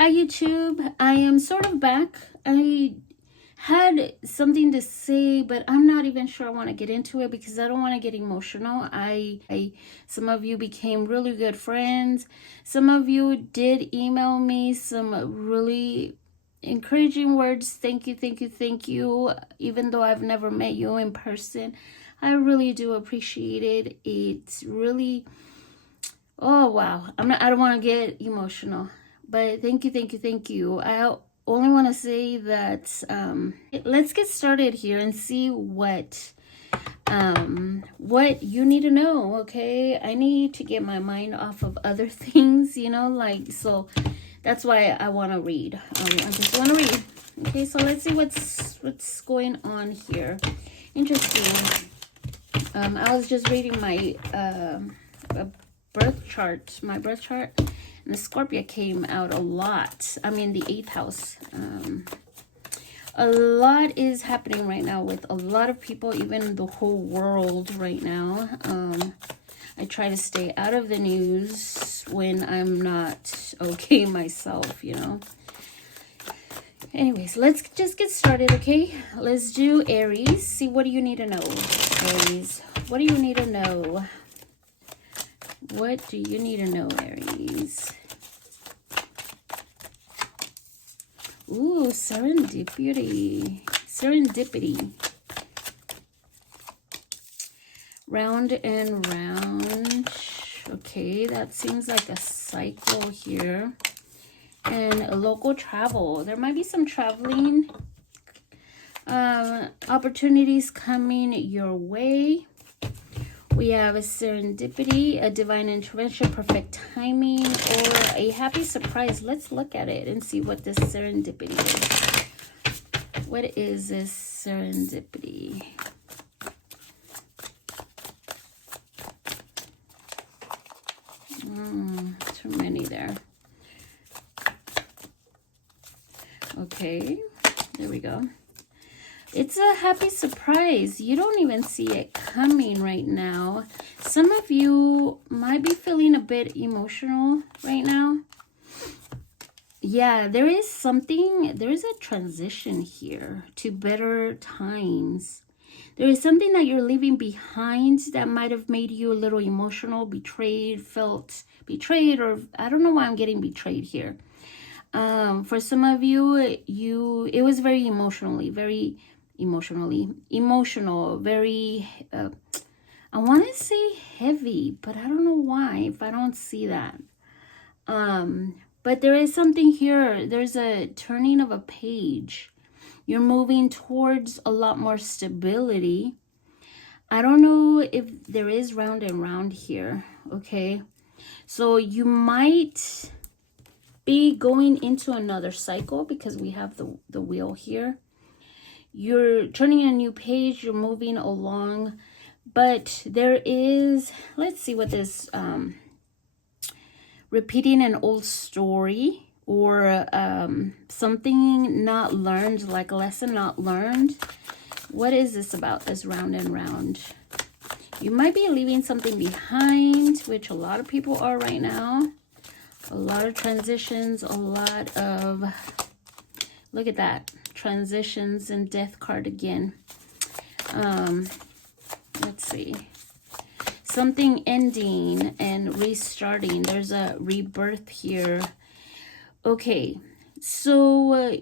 Hi YouTube, I am sort of back. I had something to say, but I'm not even sure I want to get into it because I don't want to get emotional. Some of you became really good friends. Some of you did email me some really encouraging words. Thank you, thank you, thank you. Even though I've never met you in person, I really do appreciate it. It's really, oh wow. I don't want to get emotional. But thank you, thank you, thank you. I only want to say that let's get started here and see what you need to know. Okay, I need to get my mind off of other things, like, so that's why I want to read. I just want to read. Okay, so let's see what's going on here. Interesting. I was just reading my birth chart, and the Scorpio came out a lot. I'm in the 8th house. A lot is happening right now with a lot of people, even the whole world right now. I try to stay out of the news when I'm not okay myself, Anyways, let's just get started, okay? Let's do Aries. See, what do you need to know, Aries? What do you need to know? What do you need to know, Aries? Ooh, serendipity. Serendipity. Round and round. Okay, that seems like a cycle here. And a local travel. There might be some traveling opportunities coming your way. We have a serendipity, a divine intervention, perfect timing, or a happy surprise. Let's look at it and see what this serendipity is. What is this serendipity? Too many there. Okay, there we go. It's a happy surprise. You don't even see it coming right now. Some of you might be feeling a bit emotional right now. Yeah, there is a transition here to better times. There is something that you're leaving behind that might have made you a little emotional, betrayed, felt betrayed, or I don't know why I'm getting betrayed here. For some of you, it was very emotional, very, I want to say heavy, but I don't know why if I don't see that. But there is something here. There's a turning of a page. You're moving towards a lot more stability. I don't know if there is round and round here. Okay, so you might be going into another cycle because we have the wheel here. You're turning a new page, you're moving along, but there is, let's see what this repeating an old story or something not learned, like a lesson not learned. What is this about, this round and round? You might be leaving something behind, which a lot of people are right now. A lot of transitions, a lot of, look at that, transitions and death card again. Let's see. Something ending and restarting. There's a rebirth here. Okay, so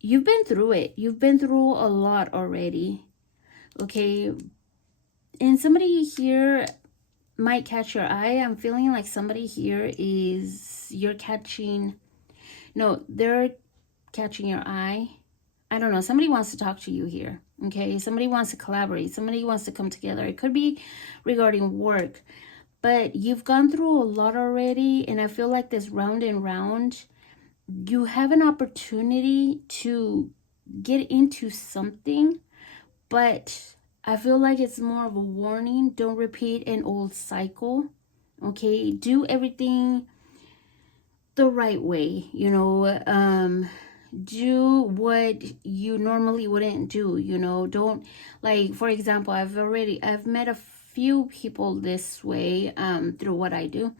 you've been through it. You've been through a lot already. Okay, and somebody here might catch your eye. I'm feeling like somebody here they're catching your eye. I don't know. Somebody wants to talk to you here. Okay, somebody wants to collaborate. Somebody wants to come together. It could be regarding work, but you've gone through a lot already, and I feel like this round and round, you have an opportunity to get into something, but I feel like it's more of a warning. Don't repeat an old cycle. Okay, do everything the right way, do what you normally wouldn't do, don't, like, for example, I've met a few people this way through what I do.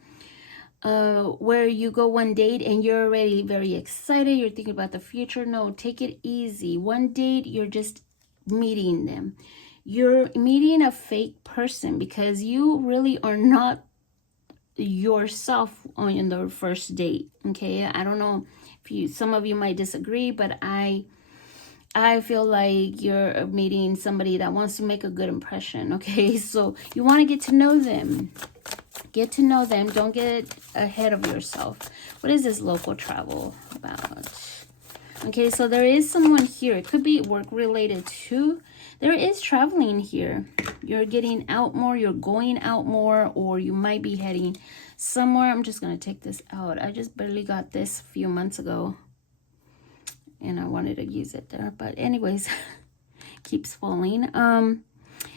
where you go one date and you're already very excited, you're thinking about the future. No, take it easy. One date, you're just meeting them. You're meeting a fake person because you really are not yourself on the first date. Okay, I don't know if some of you might disagree, but I feel like you're meeting somebody that wants to make a good impression. Okay, so you want to get to know them. Get to know them. Don't get ahead of yourself. What is this local travel about? Okay, so there is someone here. It could be work related too. There is traveling here. You're getting out more. You're going out more. Or you might be heading somewhere. I'm just going to take this out. I just barely got this a few months ago. And I wanted to use it there. But anyways, keeps falling.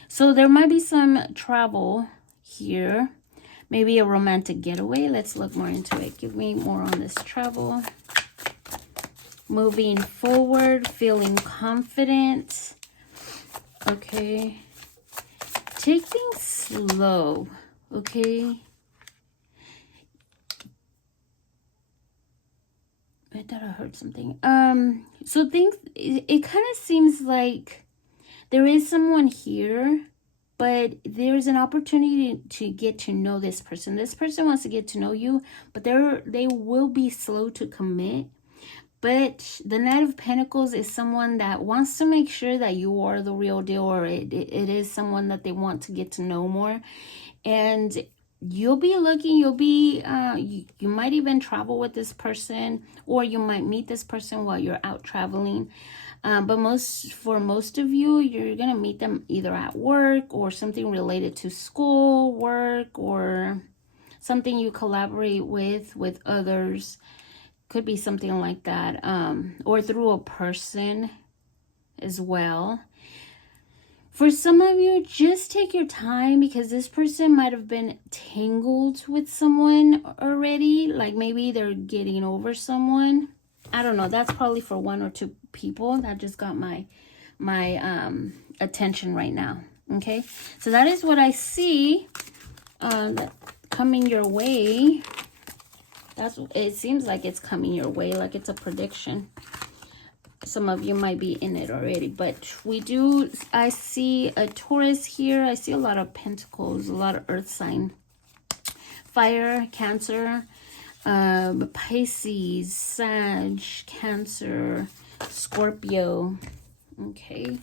So there might be some travel here. Maybe a romantic getaway. Let's look more into it. Give me more on this travel. Moving forward, feeling confident. Okay. Take things slow. Okay. I thought I heard something. So things, it kind of seems like there is someone here, but there's an opportunity to get to know this person. This person wants to get to know you, but they will be slow to commit. But the Knight of Pentacles is someone that wants to make sure that you are the real deal, or it is someone that they want to get to know more. And you'll be looking, you might even travel with this person, or you might meet this person while you're out traveling. But for most of you, you're going to meet them either at work or something related to school, work, or something you collaborate with others. Could be something like that. Or through a person as well. For some of you, just take your time because this person might have been tangled with someone already. Like maybe they're getting over someone. I don't know. That's probably for one or two people. That just got my attention right now. Okay. So that is what I see coming your way. It seems like it's coming your way, like it's a prediction. Some of you might be in it already, but I see a Taurus here. I see a lot of pentacles, a lot of earth sign. Fire, Cancer, Pisces, Sag, Cancer, Scorpio. Okay,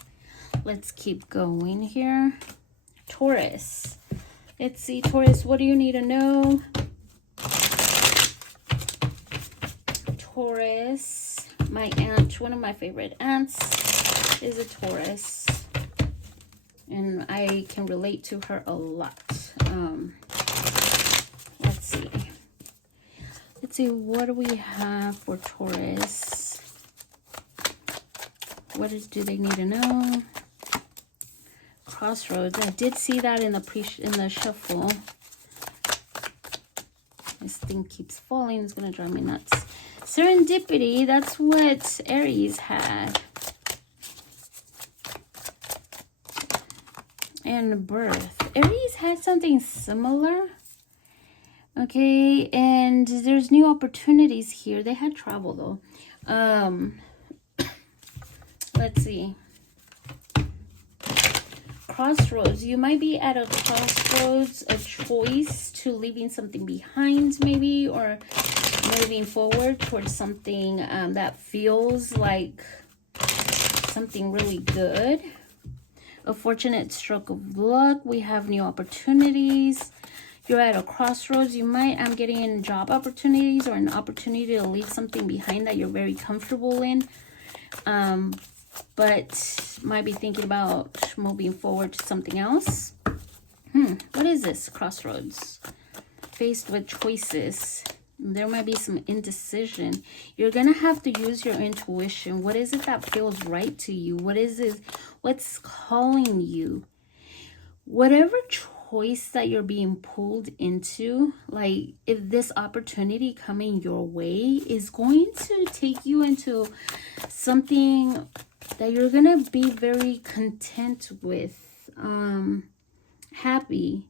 let's keep going here. Taurus. Let's see, Taurus, what do you need to know? Taurus, my aunt, one of my favorite aunts is a Taurus, and I can relate to her a lot. Let's see, what do we have for Taurus? Do they need to know? Crossroads. I did see that in the shuffle. This thing keeps falling. It's gonna drive me nuts. Serendipity, that's what Aries had. And birth. Aries had something similar. Okay, and there's new opportunities here. They had travel though. Let's see. Crossroads. You might be at a crossroads, a choice to leaving something behind maybe, or moving forward towards something that feels like something really good. A fortunate stroke of luck. We have new opportunities. You're at a crossroads. I'm getting job opportunities or an opportunity to leave something behind that you're very comfortable in. But might be thinking about moving forward to something else. What is this? Crossroads. Faced with choices. There might be some indecision. You're going to have to use your intuition. What is it that feels right to you? What is it? What's calling you? Whatever choice that you're being pulled into, like if this opportunity coming your way is going to take you into something that you're going to be very content with, happy.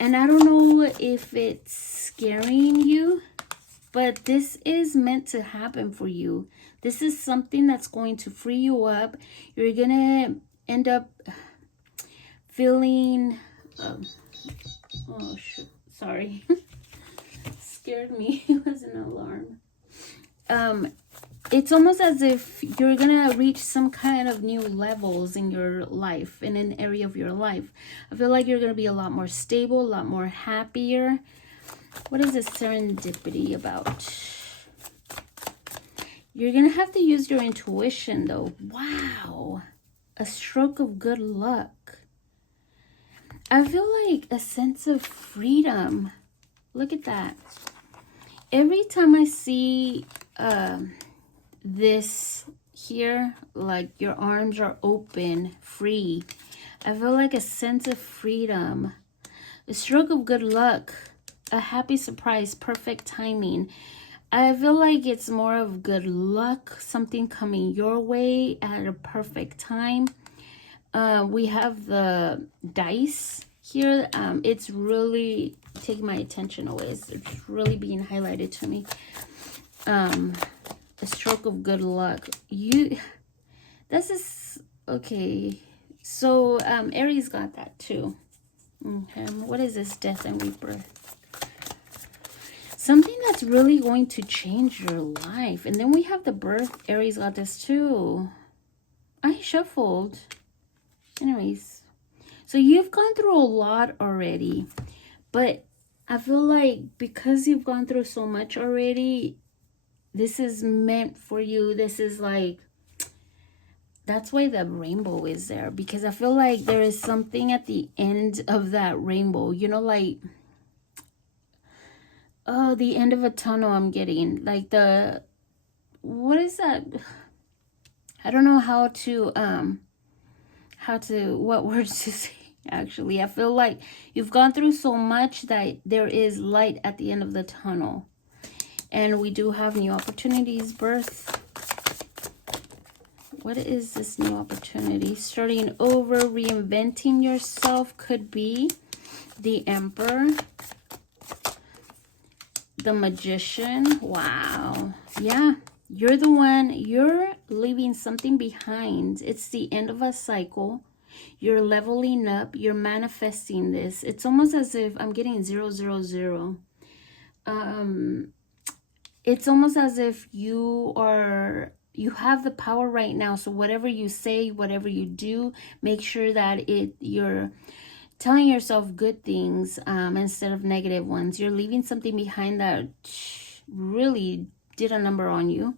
And I don't know if it's scaring you, but this is meant to happen for you. This is something that's going to free you up. You're going to end up feeling... oh, shoot. Sorry. Scared me. It was an alarm. It's almost as if you're gonna reach some kind of new levels in your life, in an area of your life. I feel like you're gonna be a lot more stable, a lot more happier. What is this serendipity about? You're gonna have to use your intuition though. Wow, a stroke of good luck. I feel like a sense of freedom. Look at that. Every time I see this here, like your arms are open, free, I feel like a sense of freedom, a stroke of good luck, a happy surprise, perfect timing. I feel like it's more of good luck, something coming your way at a perfect time. We have the dice here. It's really taking my attention away. It's really being highlighted to me. A stroke of good luck. This is okay. So Aries got that too. Okay, what is this? Death and rebirth. Something that's really going to change your life. And then we have the birth. Aries got this too. I shuffled. Anyways, so you've gone through a lot already, but I feel like because you've gone through so much already, this is meant for you. This is like, that's why the rainbow is there, because I feel like there is something at the end of that rainbow, you know, like, oh, the end of a tunnel. I'm getting like what is that? I don't know what words to say. Actually, I feel like you've gone through so much that there is light at the end of the tunnel. And we do have new opportunities, birth. What is this new opportunity? Starting over, reinventing yourself could be the Emperor, the Magician. Wow. Yeah, you're the one. You're leaving something behind. It's the end of a cycle. You're leveling up. You're manifesting this. It's almost as if I'm getting 000. It's almost as if you have the power right now. So whatever you say, whatever you do, make sure that you're telling yourself good things instead of negative ones. You're leaving something behind that really did a number on you.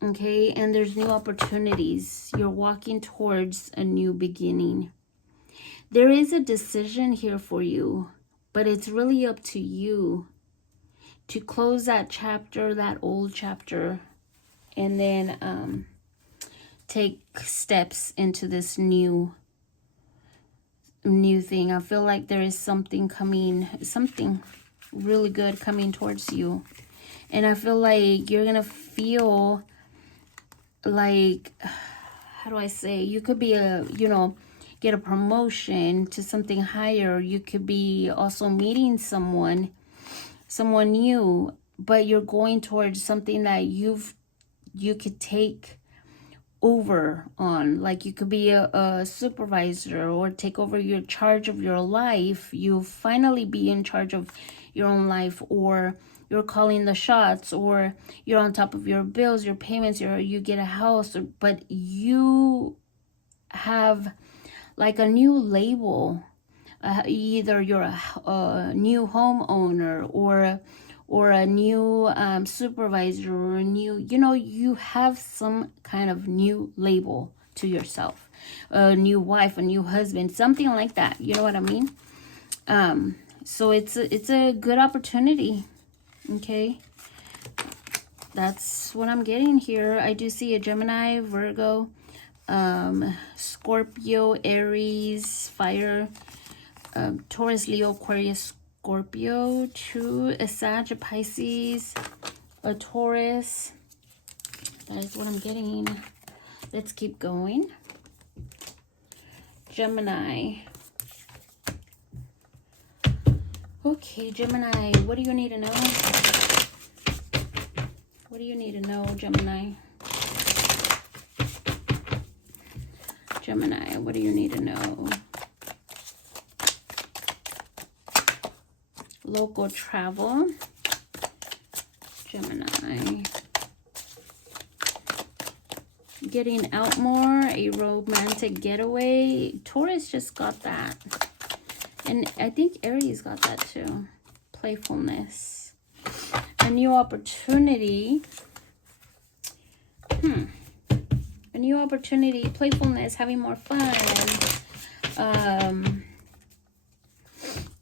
Okay, and there's new opportunities. You're walking towards a new beginning. There is a decision here for you, but it's really up to you to close that chapter, that old chapter, and then take steps into this new thing. I feel like there is something coming, something really good coming towards you. And I feel like you're gonna feel like, how do I say, you could be get a promotion to something higher. You could be also meeting someone new, but you're going towards something that you could take over on. Like you could be a supervisor or take over your charge of your life. You finally be in charge of your own life, or you're calling the shots, or you're on top of your bills, your payments, you get a house, but you have like a new label. Either you're a new homeowner or a new supervisor, or a new, you have some kind of new label to yourself. A new wife, a new husband, something like that. You know what I mean? So it's a good opportunity. Okay, that's what I'm getting here. I do see a Gemini, Virgo, Scorpio, Aries, fire, Taurus, Leo, Aquarius, Scorpio, a Sag, a Pisces, a Taurus. That is what I'm getting. Let's keep going. Gemini. Okay, Gemini, what do you need to know? What do you need to know, Gemini? Gemini, what do you need to know? Local travel. Gemini. Getting out more, a romantic getaway. Taurus just got that. And I think Aries got that too. Playfulness. A new opportunity. A new opportunity. Playfulness. Having more fun.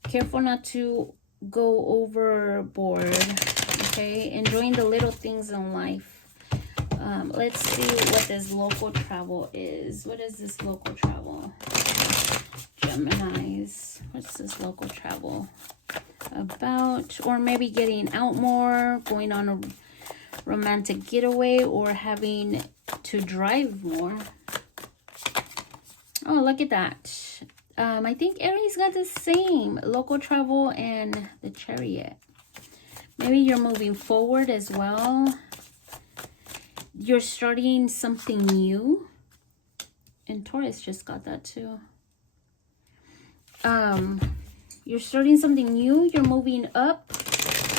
Careful not to go overboard. Okay. Enjoying the little things in life. Let's see what this local travel is. What is this local travel? Geminis. What's this local travel about? Or maybe getting out more, going on a romantic getaway, or having to drive more. Oh, look at that. I think Aries got the same. Local travel and the Chariot. Maybe you're moving forward as well. You're starting something new. And Taurus just got that too. You're starting something new. You're moving up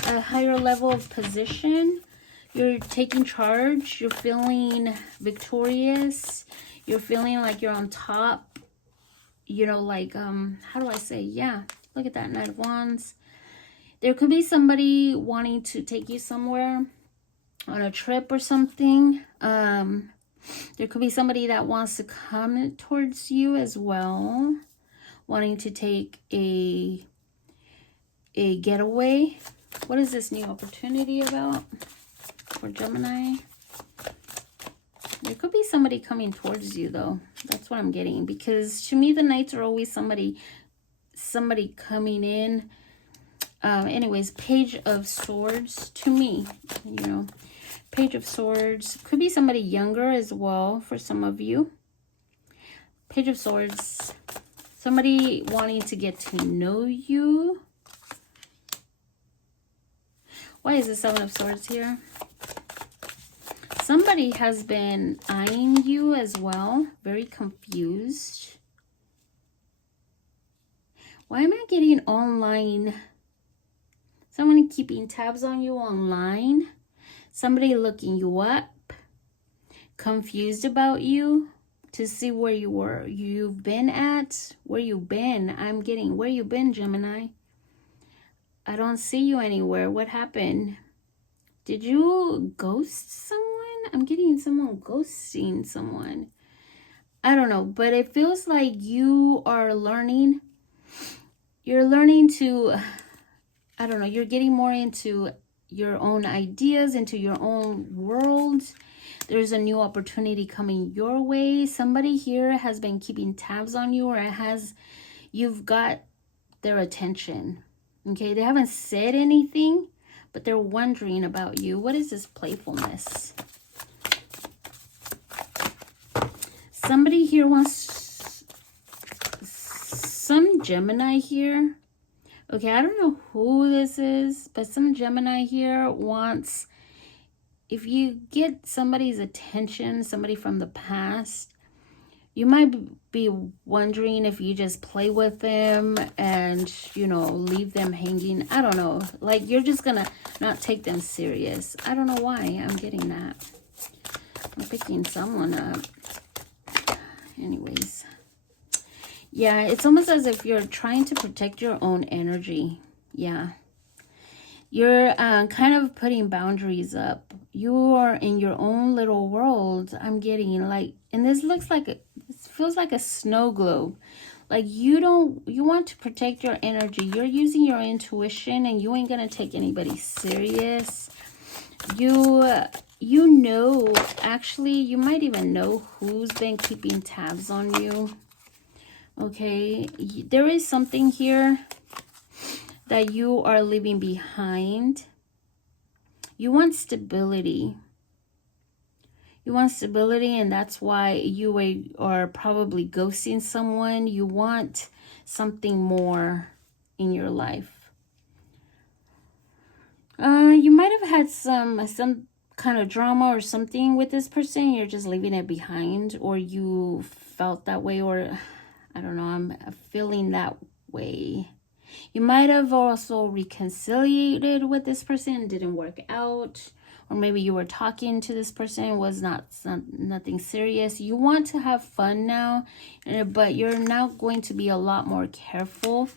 a higher level of position. You're taking charge. You're feeling victorious. You're feeling like you're on top. You know, like, how do I say? Yeah, look at that, Knight of Wands. There could be somebody wanting to take you somewhere on a trip or something. There could be somebody that wants to come towards you as well, wanting to take a getaway. What is this new opportunity about for Gemini? There could be somebody coming towards you though. That's what I'm getting, because to me the Knights are always somebody coming in. Anyways, Page of Swords to me, you know. Page of Swords. Could be somebody younger as well for some of you. Page of Swords. Somebody wanting to get to know you. Why is the Seven of Swords here? Somebody has been eyeing you as well. Very confused. Why am I getting online? Someone keeping tabs on you online. Somebody looking you up. Confused about you. To see where you've been at. Where you've been. I'm getting where you've been, Gemini. I don't see you anywhere. What happened? Did you ghost someone? I'm getting someone ghosting someone. I don't know, but it feels like you are learning. You're learning to, I don't know, you're getting more into your own ideas, into your own world. There's a new opportunity coming your way. Somebody here has been keeping tabs on you, or you've got their attention. Okay, they haven't said anything, but they're wondering about you. What is this playfulness? Somebody here wants, some Gemini here. Okay, I don't know who this is, but some Gemini here wants, if you get somebody's attention, somebody from the past, you might be wondering if you just play with them and, you know, leave them hanging. I don't know. Like, you're just going to not take them serious. I don't know why I'm getting that. I'm picking someone up. Anyways. Yeah, it's almost as if you're trying to protect your own energy. Yeah. You're kind of putting boundaries up. You are in your own little world. I'm getting like, and this looks like, this feels like a snow globe. Like you want to protect your energy. You're using your intuition and you ain't going to take anybody serious. You know, actually, you might even know who's been keeping tabs on you. Okay, there is something here that you are leaving behind. You want stability. You want stability, and that's why you are probably ghosting someone. You want something more in your life. You might have had some kind of drama or something with this person. You're just leaving it behind, or you felt that way, or I don't know, I'm feeling that way. You might have also reconciliated with this person, didn't work out, or maybe you were talking to this person, was nothing serious. You want to have fun now, but you're now going to be a lot more careful.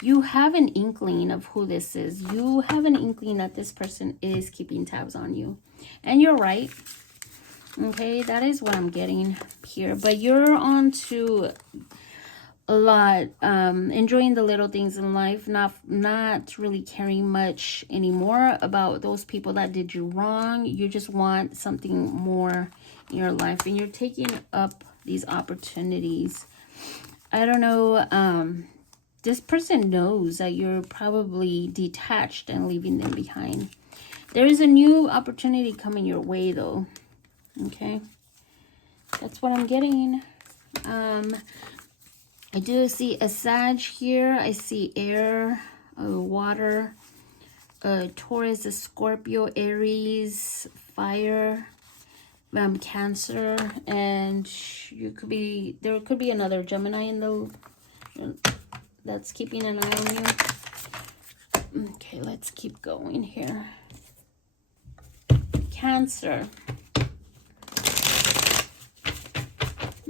You have an inkling of who this is. You have an inkling that this person is keeping tabs on you, and you're right. Okay, that is what I'm getting here, but you're on to a lot, enjoying the little things in life, not really caring much anymore about those people that did you wrong. You just want something more in your life, and you're taking up these opportunities. I don't know, this person knows that you're probably detached and leaving them behind. There is a new opportunity coming your way though. Okay, that's what I'm getting. I do see a Sag here. I see air, water, Taurus, a Scorpio, Aries, fire, Cancer, and there could be another Gemini in the that's keeping an eye on you. Okay, let's keep going here. Cancer.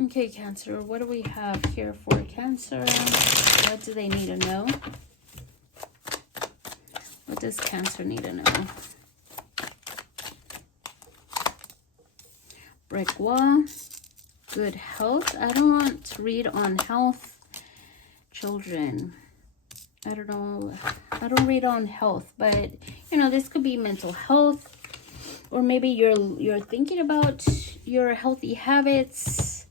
Okay, Cancer, what do we have here for Cancer? What do they need to know? What does Cancer need to know? Brick wall. Good health. I don't read on health. Children. I don't know. I don't read on health, but you know, this could be mental health, or maybe you're thinking about your healthy habits.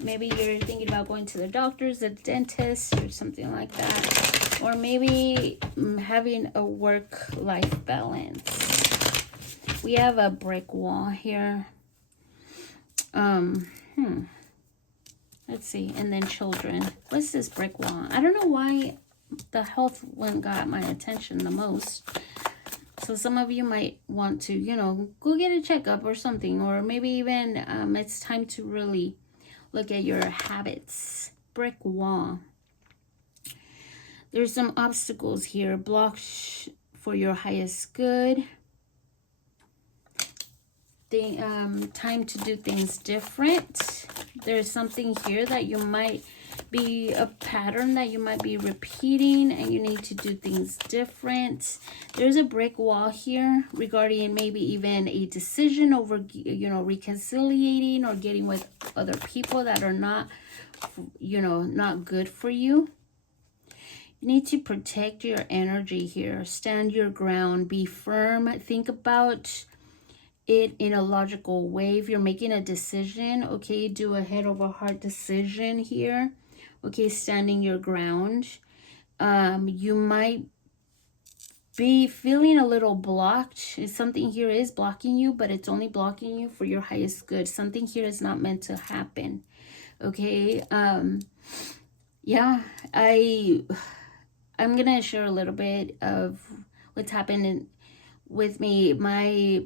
Maybe you're thinking about going to the doctors, the dentist, or something like that. Or maybe having a work-life balance. We have a brick wall here. Let's see. And then children. What's this brick wall? I don't know why the health one got my attention the most. So some of you might want to, you know, go get a checkup or something. Or maybe even it's time to really look at your habits. Brick wall. There's some obstacles here. Blocked for your highest good. Time to do things different. There's something here that you might be a pattern that you might be repeating, and you need to do things different. There's a brick wall here regarding maybe even a decision over, you know, reconciliating or getting with other people that are not, you know, not good for you. You need to protect your energy here. Stand your ground. Be firm. Think about it in a logical way. If you're making a decision, okay, do a head over heart decision here. Okay, standing your ground. You might be feeling a little blocked. Something here is blocking you, but it's only blocking you for your highest good. Something here is not meant to happen. Okay, yeah, I'm gonna share a little bit of what's happened with me. My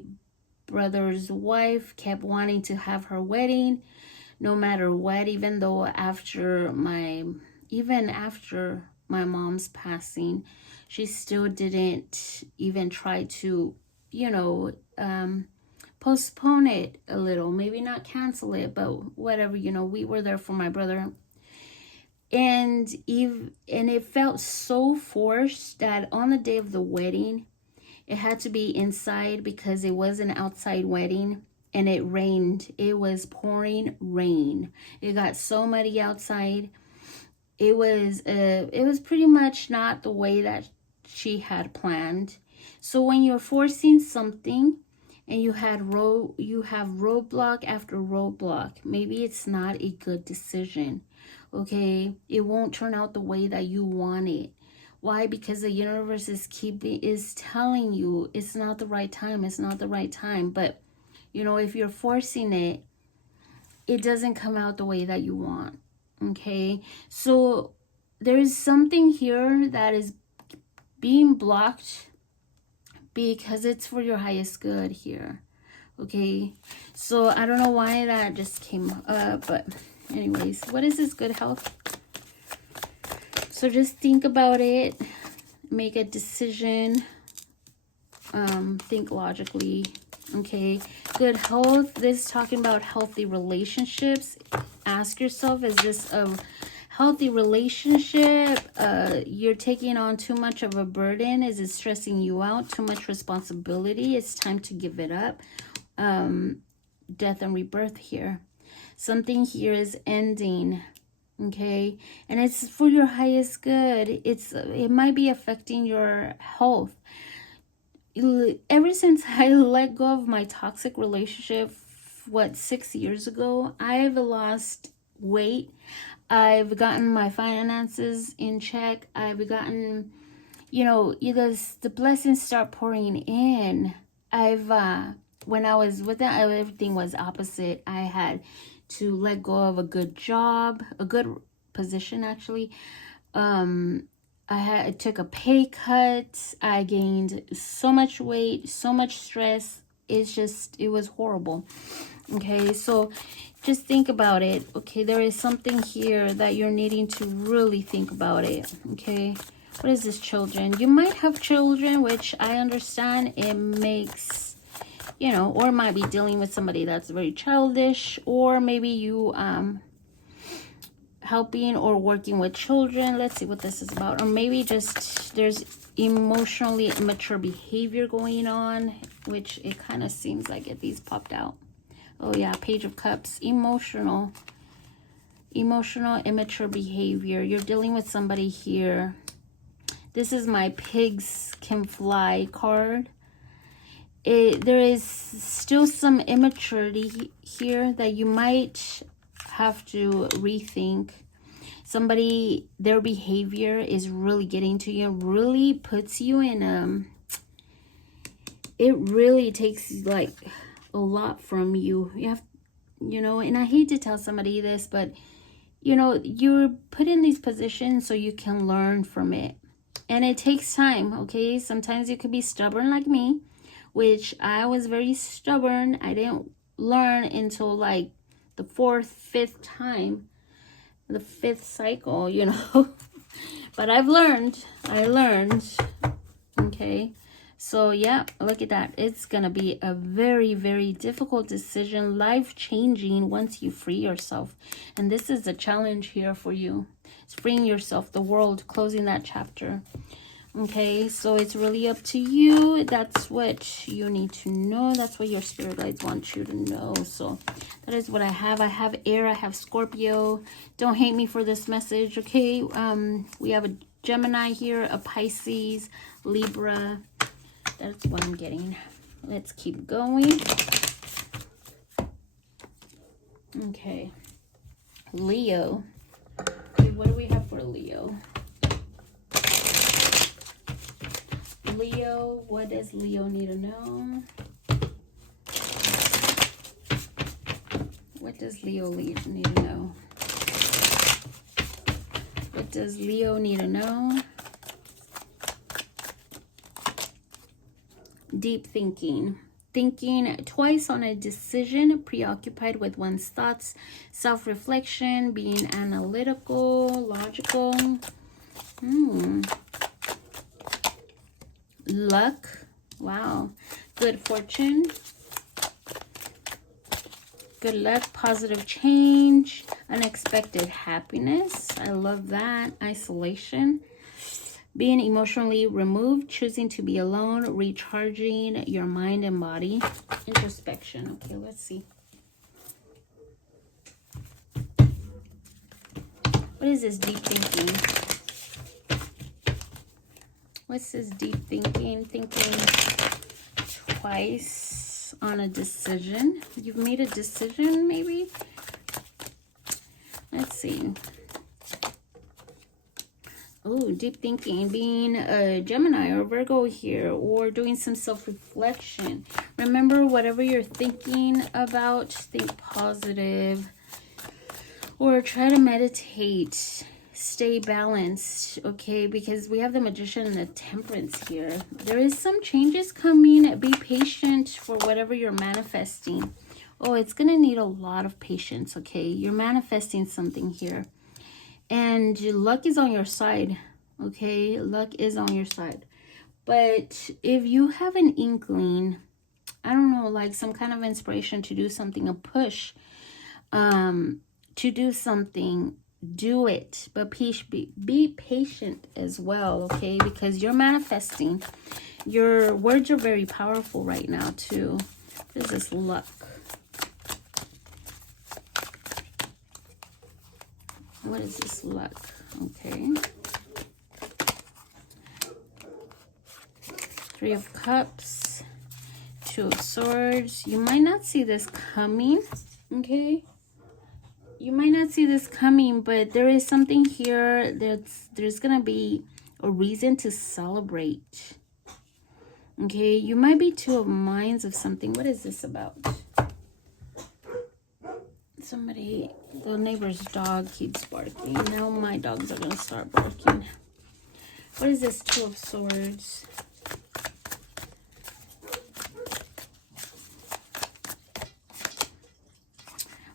brother's wife kept wanting to have her wedding no matter what, even after my mom's passing, she still didn't even try to, you know, postpone it a little, maybe not cancel it, but whatever, you know, we were there for my brother. And it felt so forced that on the day of the wedding, it had to be inside because it was an outside wedding, and it rained. It was pouring rain. It got so muddy outside. It was pretty much not the way that she had planned. So when you're forcing something and you have roadblock after roadblock, maybe it's not a good decision. Okay, it won't turn out the way that you want it. Why? Because the universe is telling you it's not the right time. It's not the right time. But, you know, if you're forcing it, it doesn't come out the way that you want. Okay? So there is something here that is being blocked because it's for your highest good here. Okay, so I don't know why that just came up, but anyways, what is this? Good health. So just think about it, make a decision, think logically. Okay, good health. This is talking about healthy relationships. Ask yourself, is this a healthy relationship? You're taking on too much of a burden. Is it stressing you out? Too much responsibility? It's time to give it up. Death and rebirth here. Something here is ending. Okay, and it's for your highest good. It might be affecting your health. Ever since I let go of my toxic relationship, 6 years ago, I've lost weight. I've gotten my finances in check. I've gotten, the blessings start pouring in. When I was with that, everything was opposite. I had to let go of a good job, a good position actually. I took a pay cut. I gained so much weight, so much stress. It was horrible. Okay, so just think about it. Okay, there is something here that you're needing to really think about it. Okay, what is this? Children. You might have children, which I understand. It makes, or might be dealing with somebody that's very childish, or maybe you helping or working with children. Let's see what this is about. Or maybe just there's emotionally immature behavior going on, which it kind of seems like these popped out. Oh yeah, Page of Cups. Emotional immature behavior. You're dealing with somebody here. This is my Pigs Can Fly card. There is still some immaturity here that you might have to rethink. Somebody, their behavior is really getting to you, really puts you in it really takes like a lot from you. You have, and I hate to tell somebody this, but you're put in these positions so you can learn from it, and it takes time. Okay, sometimes you could be stubborn like me, which I was very stubborn. I didn't learn until like the 4th, 5th time, the 5th cycle, but I learned. Okay, so yeah, look at that. It's gonna be a very, very difficult decision, life-changing once you free yourself. And this is a challenge here for you. It's freeing yourself, the world, closing that chapter. Okay, so it's really up to you. That's what you need to know. That's what your spirit guides want you to know. So that is what I have. I have air. I have Scorpio. Don't hate me for this message, okay? We have a Gemini here, a Pisces, Libra. That's what I'm getting. Let's keep going. Okay. Leo. Okay, what do we have for Leo? Leo, what does Leo need to know? What does Leo need to know? What does Leo need to know? Deep thinking. Thinking twice on a decision, preoccupied with one's thoughts, self-reflection, being analytical, logical. Luck. Wow. Good fortune. Good luck. Positive change. Unexpected happiness. I love that. Isolation. Being emotionally removed. Choosing to be alone. Recharging your mind and body. Introspection. Okay, let's see. What is this deep thinking? What's this deep thinking? Thinking twice on a decision. You've made a decision, maybe? Let's see. Oh, deep thinking. Being a Gemini or Virgo here, or doing some self-reflection. Remember, whatever you're thinking about, think positive. Or try to meditate. stay balanced, okay? Because we have the Magician and the Temperance here. There is some changes coming. Be patient for whatever you're manifesting. Oh, it's going to need a lot of patience, okay? You're manifesting something here. And luck is on your side, okay? Luck is on your side. But if you have an inkling, I don't know, like some kind of inspiration to do something, a push, to do something, do it. But be patient as well, okay? Because you're manifesting. Your words are very powerful right now, too. What is this luck? What is this luck? Okay. Three of Cups. Two of Swords. You might not see this coming. Okay. You might not see this coming, but there is something here that's there's going to be a reason to celebrate. Okay. You might be two of minds of something. What is this about? Somebody, the neighbor's dog keeps barking. Now my dogs are going to start barking. What is this Two of Swords?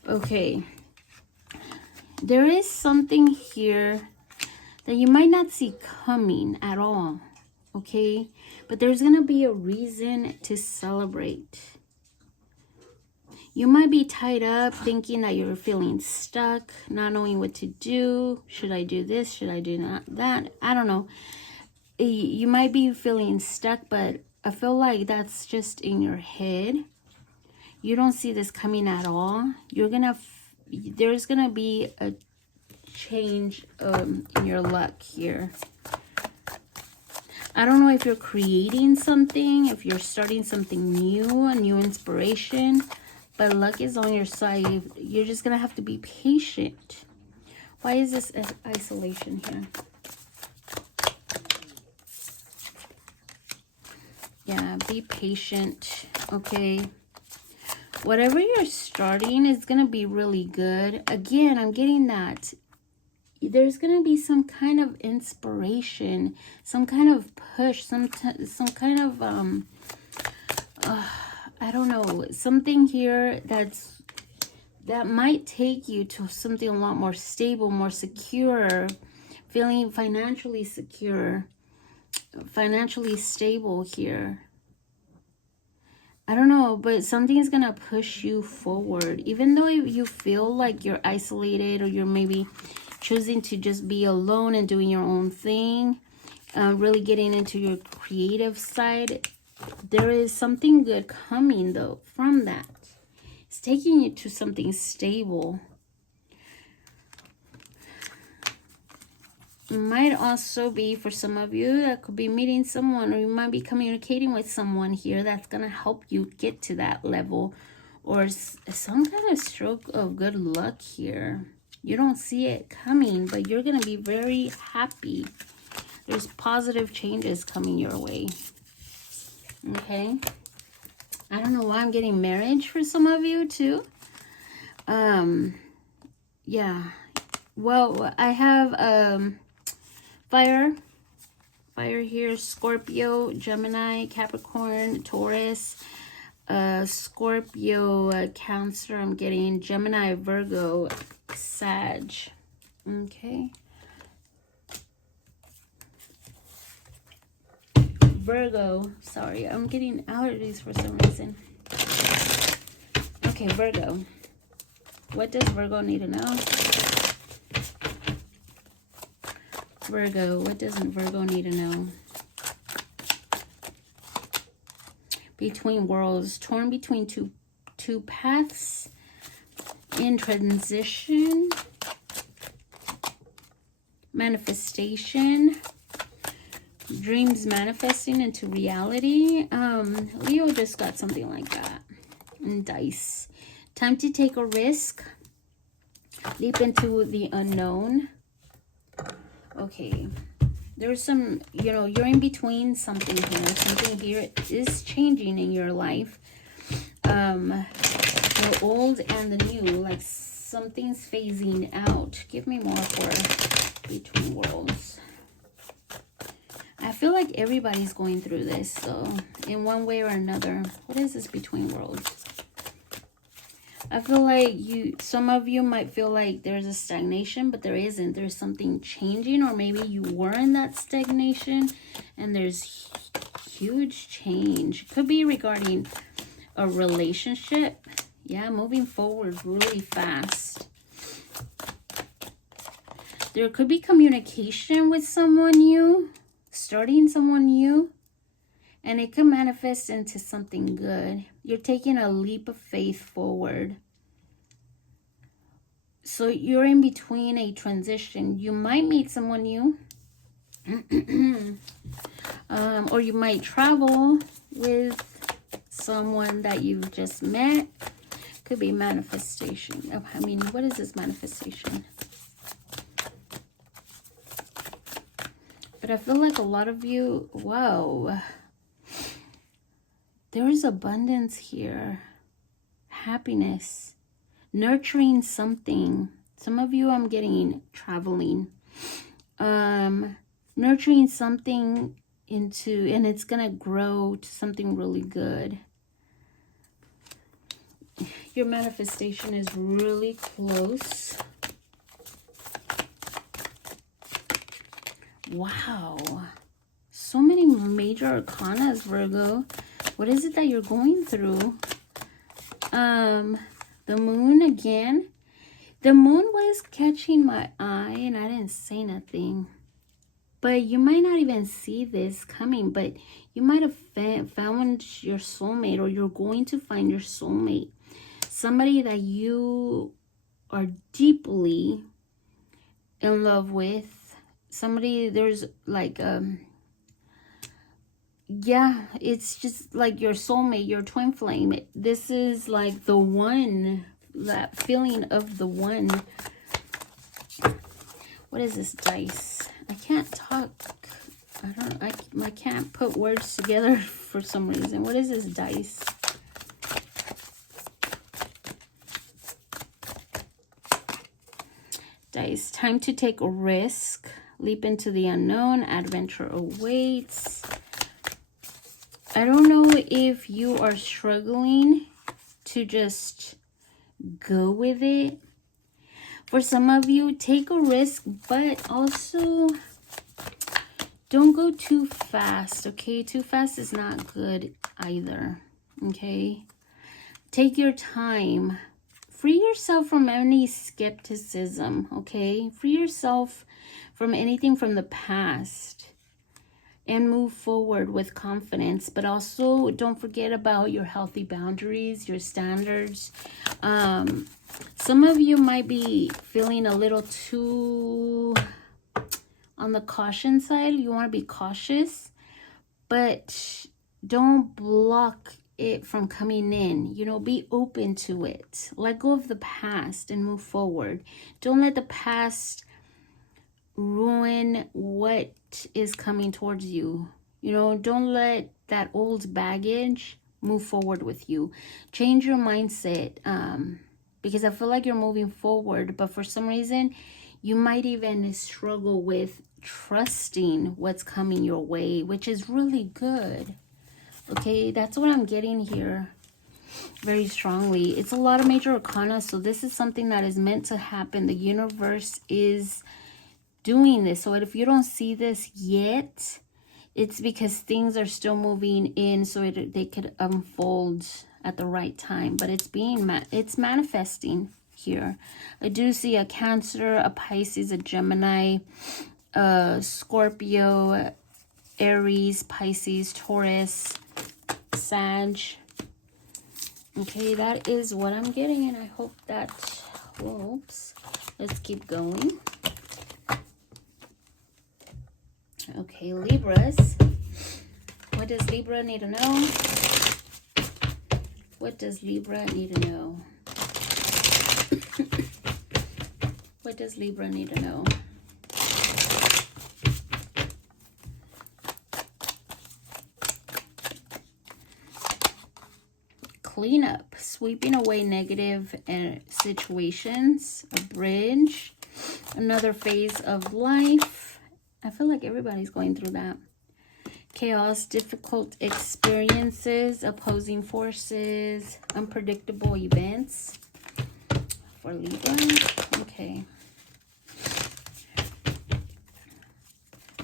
Okay. There is something here that you might not see coming at all. Okay. But there's going to be a reason to celebrate. You might be tied up thinking that you're feeling stuck, not knowing what to do. Should I do this? Should I do that? I don't know. You might be feeling stuck, but I feel like that's just in your head. You don't see this coming at all. There's going to be a change in your luck here. I don't know if you're creating something, if you're starting something new, a new inspiration. But luck is on your side. You're just going to have to be patient. Why is this isolation here? Yeah, be patient. Okay. Whatever you're starting is going to be really good. Again, I'm getting that. There's going to be some kind of inspiration. Some kind of push. Some kind of... I don't know, something here that might take you to something a lot more stable, more secure, feeling financially secure, financially stable here. I don't know, but something is going to push you forward. Even though you feel like you're isolated, or you're maybe choosing to just be alone and doing your own thing, really getting into your creative side, there is something good coming, though, from that. It's taking you to something stable. It might also be, for some of you, that could be meeting someone, or you might be communicating with someone here that's going to help you get to that level, or some kind of stroke of good luck here. You don't see it coming, but you're going to be very happy. There's positive changes coming your way. Okay, I don't know why I'm getting marriage for some of you too. Yeah, well, I have fire here: Scorpio, Gemini, Capricorn, Taurus, Scorpio, Cancer. I'm getting Gemini, Virgo, Sag. Okay. Virgo, sorry, I'm getting allergies for some reason. Okay, Virgo. What does Virgo need to know? Virgo, what doesn't Virgo need to know? Between worlds, torn between two paths, in transition, manifestation, dreams manifesting into reality. Leo just got something like that. And dice. Time to take a risk. Leap into the unknown. Okay. There's some, you're in between something here. Something here is changing in your life. The old and the new. Like something's phasing out. Give me more for like everybody's going through this. So in one way or another. What is this between worlds? I feel like some of you might feel like there's a stagnation, but there isn't. There's something changing, or maybe you were in that stagnation and there's huge change. Could be regarding a relationship. Yeah, moving forward really fast. There could be communication with someone new, starting someone new, and it could manifest into something good. You're taking a leap of faith forward. So you're in between a transition. You might meet someone new. Or you might travel with someone that you've just met. Could be manifestation. I mean, what is this manifestation? But I feel like a lot of you, wow, there is abundance here. Happiness. Nurturing something. Some of you, I'm getting traveling. Nurturing something into, and it's going to grow to something really good. Your manifestation is really close. Wow. So many major arcanas, Virgo. What is it that you're going through? The moon again. The moon was catching my eye and I didn't say nothing. But you might not even see this coming, but you might have found your soulmate, or you're going to find your soulmate. Somebody that you are deeply in love with. Somebody, there's like, yeah, it's just like your soulmate, your twin flame. This is like the one, that feeling of the one. What is this dice? I can't talk. I can't put words together for some reason. What is this dice? Dice. Time to take a risk. Leap into the unknown. Adventure awaits. I don't know if you are struggling to just go with it. For some of you, take a risk, but also don't go too fast, okay? Too fast is not good either, okay? Take your time. Free yourself from any skepticism, okay? Free yourself from anything from the past and move forward with confidence. But also don't forget about your healthy boundaries, your standards. Some of you might be feeling a little too on the caution side. You want to be cautious, but don't block it from coming in. You know, be open to it. Let go of the past and move forward. Don't let the past ruin what is coming towards you. You know, don't let that old baggage move forward with you. Change your mindset, because I feel like you're moving forward, but for some reason you might even struggle with trusting what's coming your way, which is really good. Okay, that's what I'm getting here very strongly. It's a lot of major arcana, so this is something that is meant to happen. The universe is doing this. So if you don't see this yet, it's because things are still moving in, so they could unfold at the right time. But it's manifesting here. I do see a Cancer, a Pisces, a Gemini, Scorpio, Aries, Pisces, Taurus, Sag. Okay, that is what I'm getting, and I hope that helps. Let's keep going. Okay, Libras. What does Libra need to know? What does Libra need to know? What does Libra need to know? Cleanup, sweeping away negative situations, a bridge, another phase of life. I feel like everybody's going through that. chaos, difficult experiences, opposing forces, unpredictable events for Libra. Okay.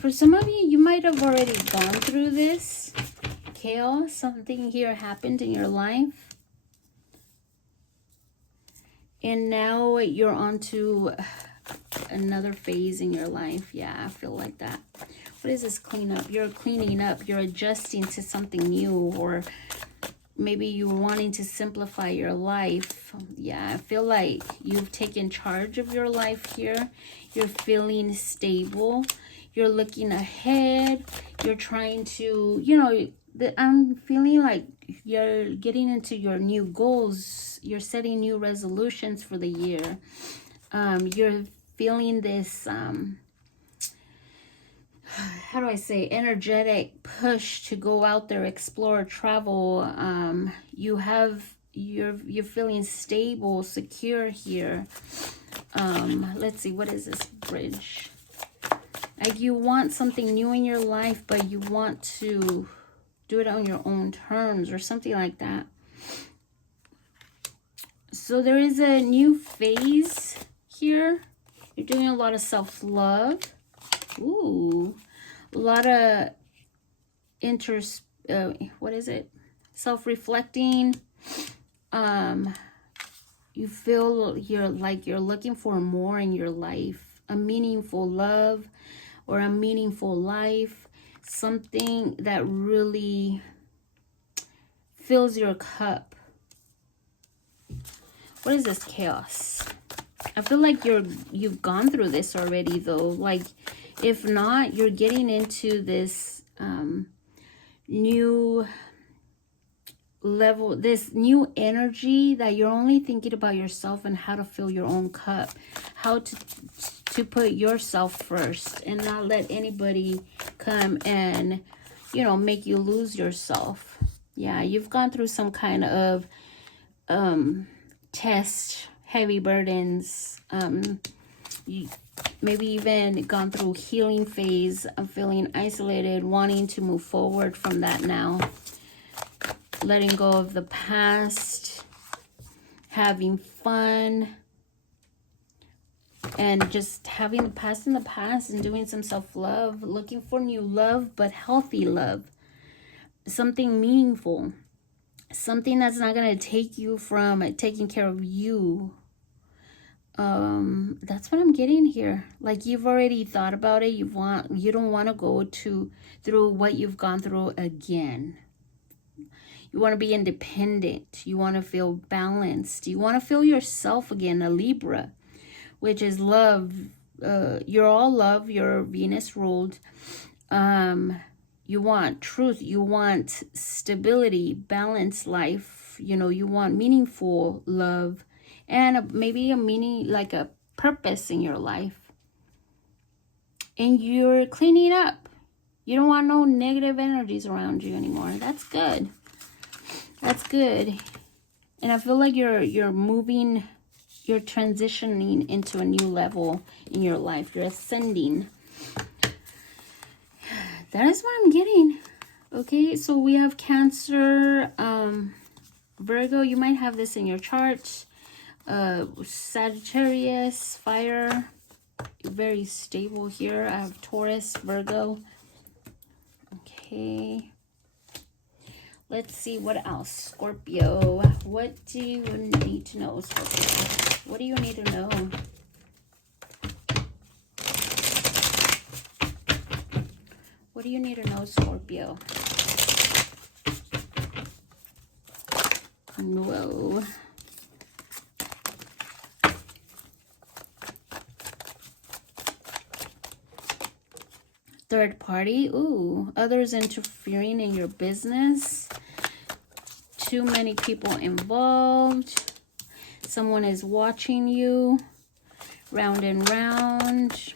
For some of you, you might have already gone through this chaos. Something here happened in your life. And now you're on to another phase in your life. Yeah, I feel like that. What is this cleanup? You're cleaning up. You're adjusting to something new, or maybe you're wanting to simplify your life. Yeah, I feel like you've taken charge of your life here. You're feeling stable. You're looking ahead. You're trying to, you know, I'm feeling like you're getting into your new goals. You're setting new resolutions for the year. You're feeling this, how do I say, energetic push to go out there, explore, travel. You're feeling stable, secure here. Let's see, what is this bridge? Like you want something new in your life, but you want to do it on your own terms or something like that. So there is a new phase here. You're doing a lot of self-love. Ooh, a lot of self-reflecting. You feel you're looking for more in your life, a meaningful love or a meaningful life, something that really fills your cup. What is this chaos? I feel like you've gone through this already though. Like if not, you're getting into this new level, this new energy that you're only thinking about yourself and how to fill your own cup, how to put yourself first and not let anybody come and, you know, make you lose yourself. Yeah, you've gone through some kind of test, heavy burdens, you maybe even gone through healing phase of feeling isolated, wanting to move forward from that now, letting go of the past, having fun, and just having the past in the past and doing some self-love, looking for new love, but healthy love, something meaningful, something that's not going to take you from taking care of you. That's what I'm getting here. Like you've already thought about it. You don't want to go through what you've gone through again. You want to be independent. You want to feel balanced. You want to feel yourself again, a Libra, which is love. You're all love. You're Venus ruled. You want truth. You want stability, balanced life. You know, you want meaningful love and maybe a meaning, like a purpose in your life. And you're cleaning up. You don't want no negative energies around you anymore. That's good. That's good. And I feel like you're moving, you're transitioning into a new level in your life. You're ascending. That is what I'm getting. Okay, so we have Cancer, Virgo. You might have this in your chart. Sagittarius, fire. Very stable here. I have Taurus, Virgo. Okay. Let's see what else. Scorpio. What do you need to know, Scorpio? What do you need to know? What do you need to know, Scorpio? Whoa. Third party. Ooh, others interfering in your business. Too many people involved. Someone is watching you. Round and round.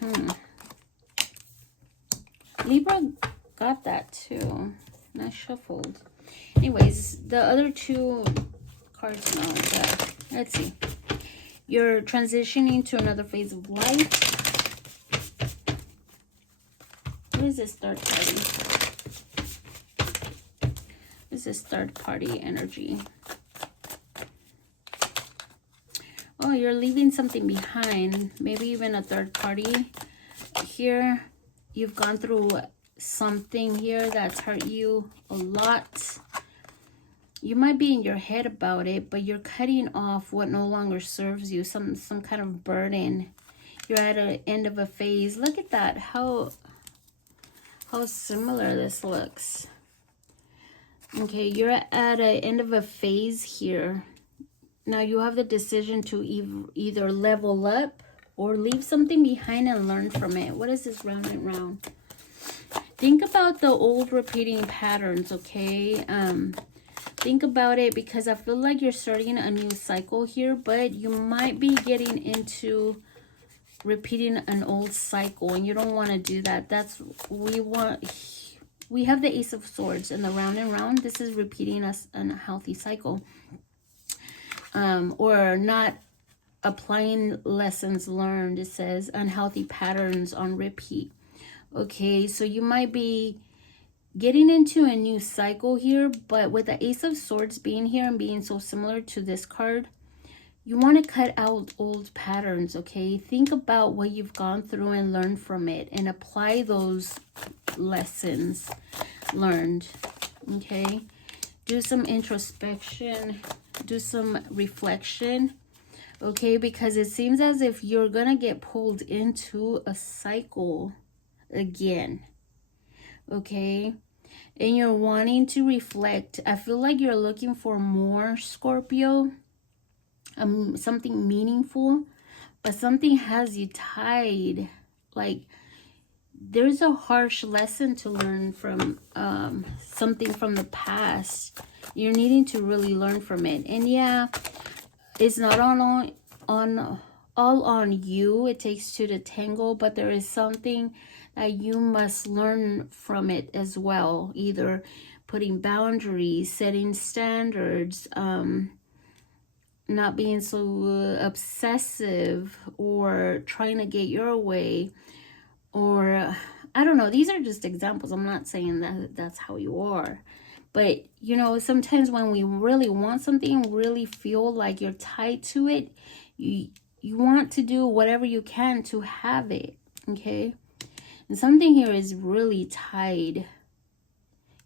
Libra got that too. Not shuffled. Anyways, the other two cards now. Let's see. You're transitioning to another phase of life. What is this third party? this third party energy? Oh, you're leaving something behind. Maybe even a third party. Here, you've gone through something here that's hurt you a lot. You might be in your head about it, but you're cutting off what no longer serves you, some kind of burden. You're at an end of a phase. Look at that, how similar this looks. Okay, you're at an end of a phase here. Now you have the decision to either level up or leave something behind and learn from it. What is this round and round? Think about the old repeating patterns, okay? Think about it, because I feel like you're starting a new cycle here, but you might be getting into repeating an old cycle, and you don't want to do that. That's we have the Ace of Swords in the round and round. This is repeating a unhealthy cycle, or not applying lessons learned. It says unhealthy patterns on repeat. Okay, so you might be getting into a new cycle here, but with the Ace of Swords being here and being so similar to this card, you want to cut out old patterns, okay? Think about what you've gone through and learn from it and apply those lessons learned, okay? Do some introspection, do some reflection, okay? Because it seems as if you're going to get pulled into a cycle again, okay? And you're wanting to reflect. I feel like you're looking for more, Scorpio, something meaningful, but something has you tied. Like there's a harsh lesson to learn from, something from the past. You're needing to really learn from it. And yeah, it's not all on you. It takes two to tango, but there is something that you must learn from it as well. Either putting boundaries, setting standards, not being so obsessive, or trying to get your way, or I don't know. These are just examples. I'm not saying that that's how you are. But, you know, sometimes when we really want something, really feel like you're tied to it, you want to do whatever you can to have it, okay? And something here is really tied.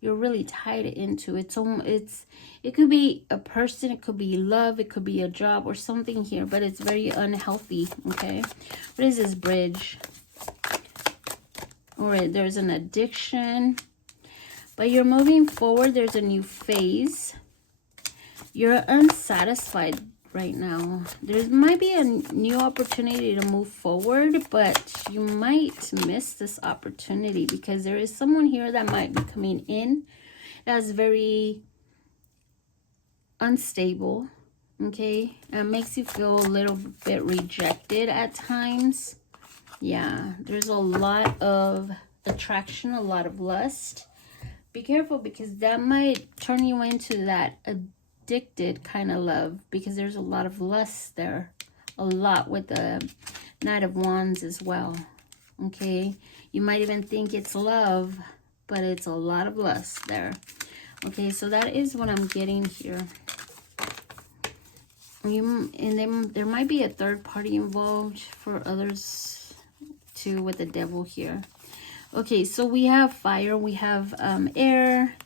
You're really tied into it. So it could be a person, it could be love, it could be a job or something here, but it's very unhealthy, okay? What is this bridge? All right, there's an addiction, but you're moving forward. There's a new phase. You're unsatisfied right now. There might be a new opportunity to move forward, but you might miss this opportunity because there is someone here that might be coming in that's very unstable, okay? It makes you feel a little bit rejected at times. Yeah, there's a lot of attraction, a lot of lust. Be careful, because that might turn you into that addicted kind of love, because there's a lot of lust there. A lot with the Knight of Wands as well, okay? You might even think it's love, but it's a lot of lust there. Okay, so that is what I'm getting here. And then there might be a third party involved for others too, with the Devil here. Okay, so we have fire, we have air,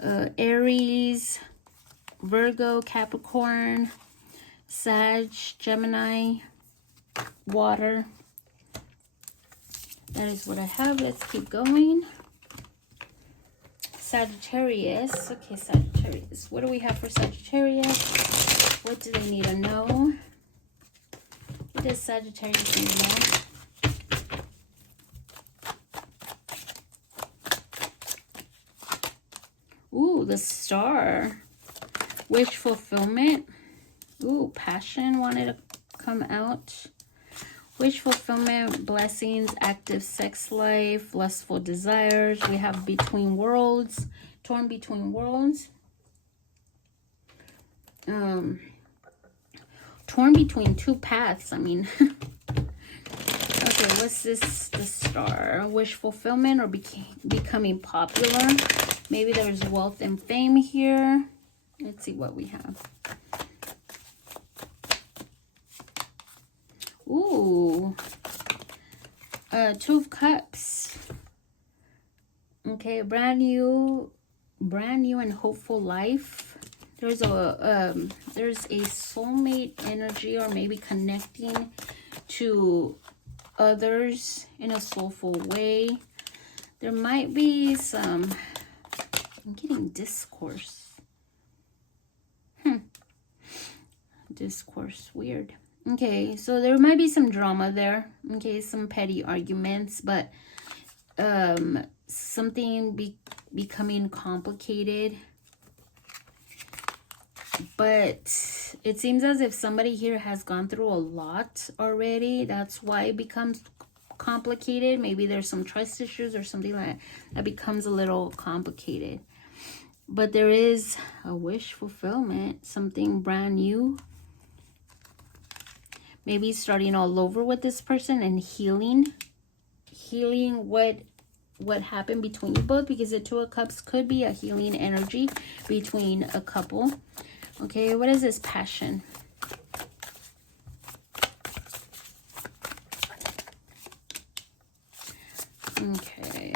Aries, Virgo, Capricorn, Sag, Gemini, water. That is what I have. Let's keep going. Sagittarius. Okay, Sagittarius. What do we have for Sagittarius? What do they need to know? What does Sagittarius need to know? Ooh, the Star. Wish fulfillment. Ooh, passion wanted to come out. Wish fulfillment, blessings, active sex life, lustful desires. We have between worlds, torn between worlds. Torn between two paths. I mean, okay, what's this? The Star. a wish fulfillment or becoming popular. Maybe there's wealth and fame here. Let's see what we have. Ooh. Two of Cups. Okay, brand new and hopeful life. There's a soulmate energy, or maybe connecting to others in a soulful way. There might be some, I'm getting discourse. Discourse, weird. Okay, so there might be some drama there. Okay, some petty arguments, but something becoming complicated. But it seems as if somebody here has gone through a lot already. That's why it becomes complicated. Maybe there's some trust issues or something like that becomes a little complicated. But there is a wish fulfillment, something brand new. Maybe starting all over with this person and healing what happened between you both, because the Two of Cups could be a healing energy between a couple. Okay, what is this passion? Okay,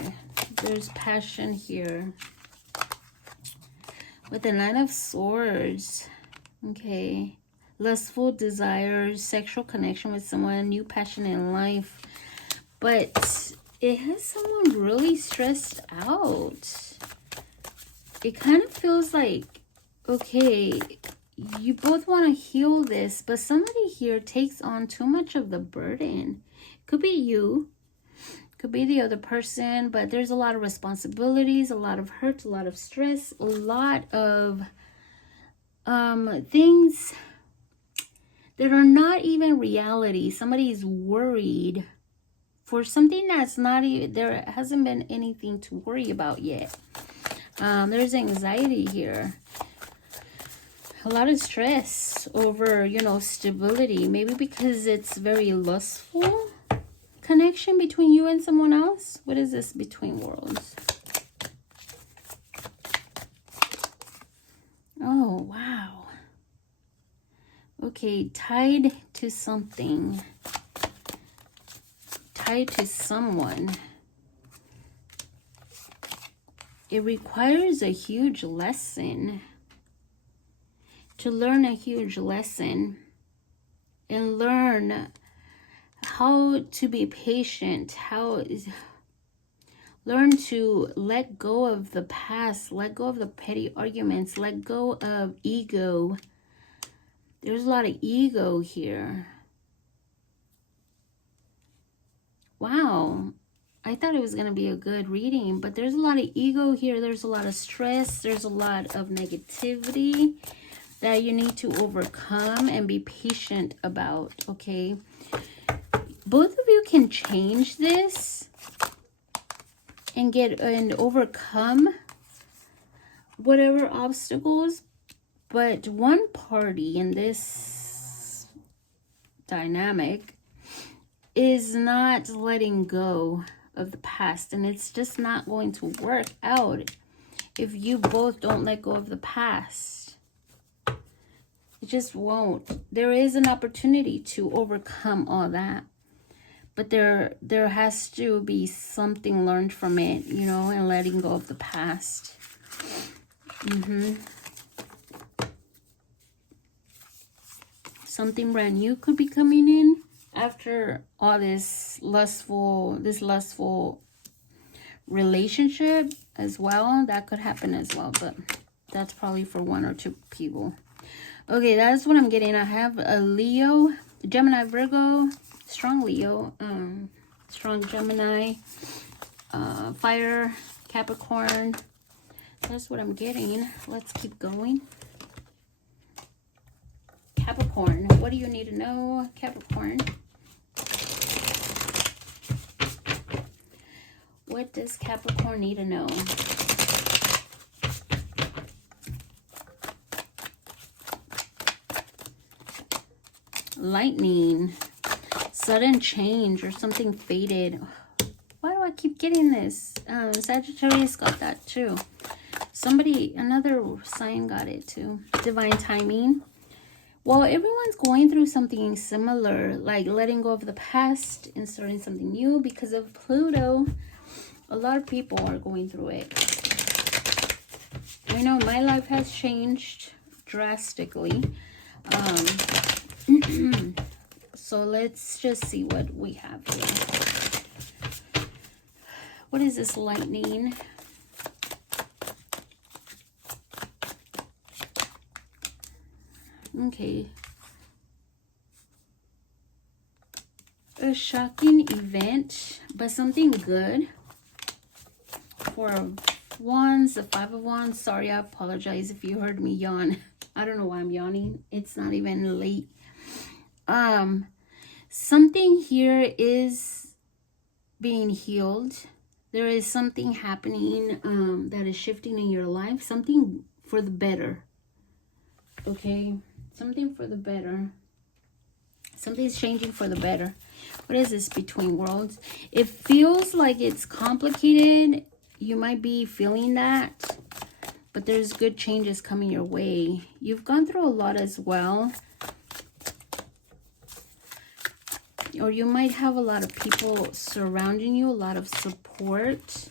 there's passion here with the Nine of Swords. Okay, lustful desires, sexual connection with someone, new passion in life. But it has someone really stressed out. It kind of feels like, okay, you both want to heal this, but somebody here takes on too much of the burden. Could be you, could be the other person, but there's a lot of responsibilities, a lot of hurt, a lot of stress, a lot of things that are not even reality. Somebody's worried for something that's not even, there hasn't been anything to worry about yet. There's anxiety here. A lot of stress over, you know, stability. Maybe because it's very lustful connection between you and someone else. What is this between worlds? Oh, wow. Okay, tied to something. Tied to someone. It requires a huge lesson. To learn a huge lesson. And learn how to be patient. Learn to let go of the past. Let go of the petty arguments. Let go of ego. There's a lot of ego here. Wow. I thought it was going to be a good reading, but there's a lot of ego here. There's a lot of stress. There's a lot of negativity that you need to overcome and be patient about, okay? Both of you can change this and overcome whatever obstacles, but one party in this dynamic is not letting go of the past, and it's just not going to work out if you both don't let go of the past. It just won't. There is an opportunity to overcome all that, but there has to be something learned from it, you know, and letting go of the past. Something brand new could be coming in after all this lustful relationship as well. That could happen as well, but that's probably for one or two people. Okay, that's what I'm getting. I have a Leo, Gemini, Virgo, strong Leo, strong Gemini, fire, Capricorn. That's what I'm getting. Let's keep going. Capricorn, what do you need to know, Capricorn? What does Capricorn need to know? Lightning, sudden change or something faded. Why do I I keep getting this. Sagittarius got that too. Somebody, another sign got it too. Divine timing. Well, everyone's going through something similar, like letting go of the past and starting something new because of Pluto. A lot of people are going through it. I know my life has changed drastically. So let's just see what we have here. What is this lightning? Okay. A shocking event, but something good. Four of Wands, the Five of Wands. Sorry, I apologize if you heard me yawn. I don't know why I'm yawning. It's not even late. Something here is being healed. There is something happening that is shifting in your life. Something for the better. Okay? Something for the better. Something's changing for the better. What is this between worlds? It feels like it's complicated. You might be feeling that. But there's good changes coming your way. You've gone through a lot as well. Or you might have a lot of people surrounding you. A lot of support.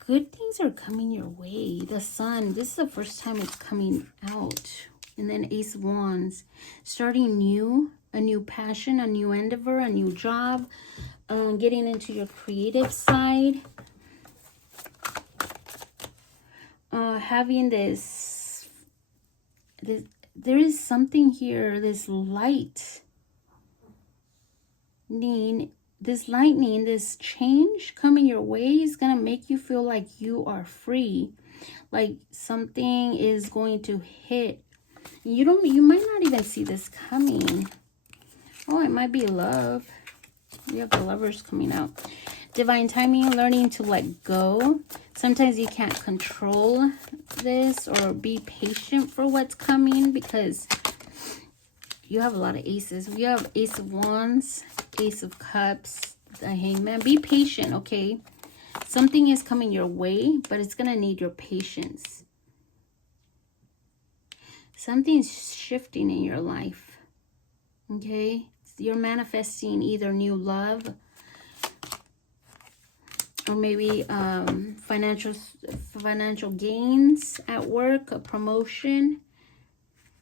Good things are coming your way. The Sun. This is the first time it's coming out. And then Ace of Wands. Starting new. A new passion. A new endeavor. A new job. Getting into your creative side. Having this. There is something here. This light. This lightning. This change coming your way is going to make you feel like you are free. Like something is going to hit. You might not even see this coming. Oh, it might be love. You have the Lovers coming out. Divine timing, learning to let go. Sometimes you can't control this or be patient for what's coming because you have a lot of aces. You have Ace of Wands, Ace of Cups, the Hangman. Be patient, okay? Something is coming your way, but it's going to need your patience. Something's shifting in your life, okay? You're manifesting either new love or maybe financial gains at work, a promotion.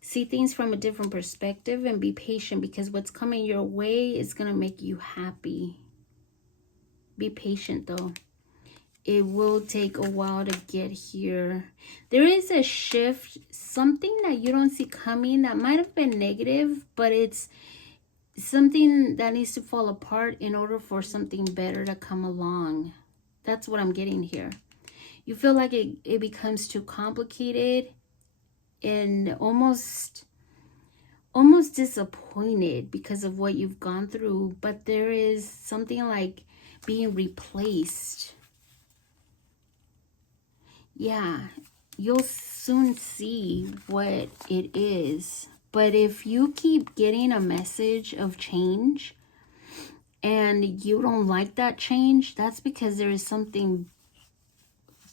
See things from a different perspective and be patient because what's coming your way is going to make you happy. Be patient though. It will take a while to get here. There is a shift, something that you don't see coming that might have been negative, but it's something that needs to fall apart in order for something better to come along. That's what I'm getting here. You feel like it becomes too complicated and almost disappointed because of what you've gone through, but there is something like being replaced. Yeah, you'll soon see what it is. But if you keep getting a message of change and you don't like that change, that's because there is something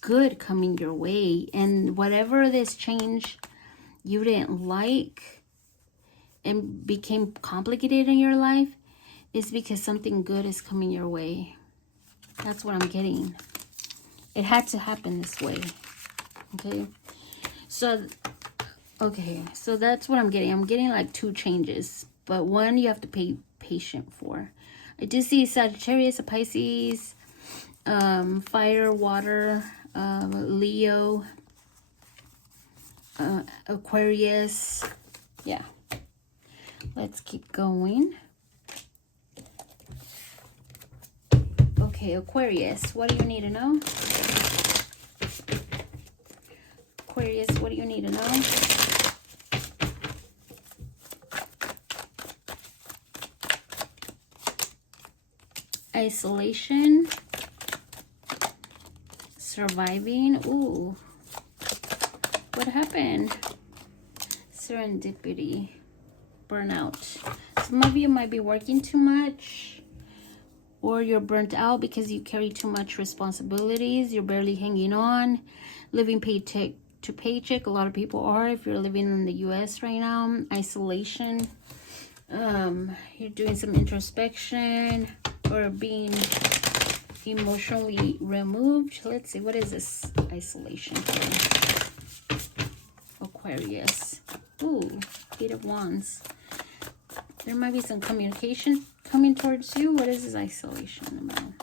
good coming your way. And whatever this change you didn't like and became complicated in your life is because something good is coming your way. That's what I'm getting. It had to happen this way. Okay. So that's what I'm getting. I'm getting like two changes. But one you have to be patient for. I do see Sagittarius, a Pisces, fire, water, Leo, Aquarius. Yeah. Let's keep going. Okay, Aquarius, what do you need to know? Aquarius, what do you need to know? Isolation. Surviving. Ooh. What happened? Serendipity. Burnout. Some of you might be working too much. or you're burnt out because you carry too much responsibilities. You're barely hanging on, living paycheck to paycheck. A lot of people are, if you're living in the US right now. Isolation. You're doing some introspection or being emotionally removed. Let's see, what is this isolation here? Aquarius. Ooh, Eight of Wands. There might be some communication coming towards you. What is this isolation about?